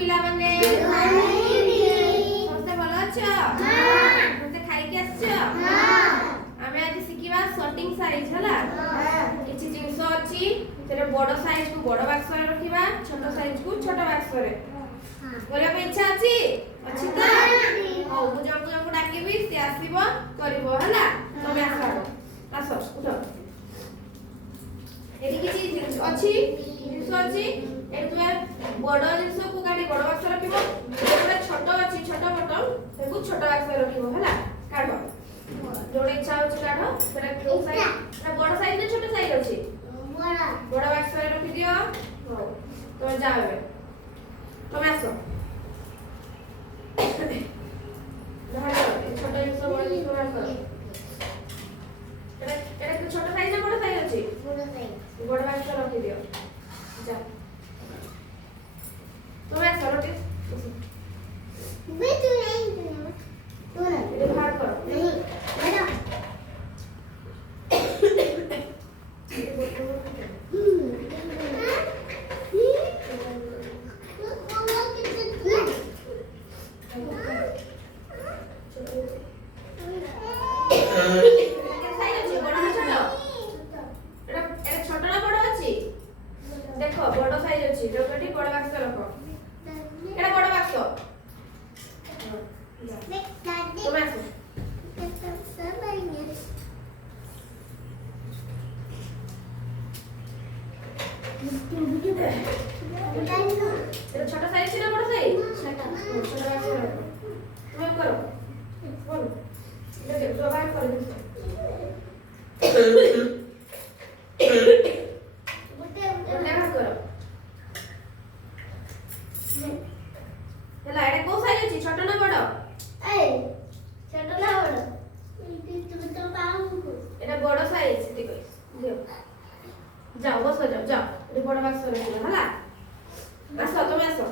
पिला माने समस्ते भलो अछो समस्ते खाई के आछो आमे आज सिकिबा सॉर्टिंग साइज हला किछि जिंस अछि तेरे बड़ साइज को बड़ बक्स रे रखिबा छोट साइज को छोट बक्स रे बोले पे इच्छा अछि अछि त हो बुझा को डाकिबी से आसीबो करबो हला तमे आसो उठो एडी किछि जिंस अछि ए तुमे बड़ जिंस को गाडी बड़ बक्स रखिबो जेबे छोट अछि छोट बोतल तेकु छोट बक्स रे रखिबो हला काढो जोड़े इच्छा होछ काढो तेरा को साइज ना बड़ साइज ने छोट साइज अछि बड़ बक्स रे रखि दियो हो तो जाओ बे तमे आसो छोट जिंस बड़ जिंस रखो एटा छोट साइज ना बड़ साइज अछि बड़ बक्स रे रखि दियो जा तो मैं सरोटे मैं तू नहीं तू ना ये बाहर करो नहीं मैडम देखो बड़ साइज अछि जोकटी बड़ बक्स रखो एटा बड़ बक्स तो मैं छोटा साइज ना बड़ साइज छोटा तुम करो बोल ले दो बार कर दो छोट ना बड़ एटा बड़ साइज ठीक है जाओ बस जाओ जाओ ये बड़ बक्स रखियो हला आसो तुम आसो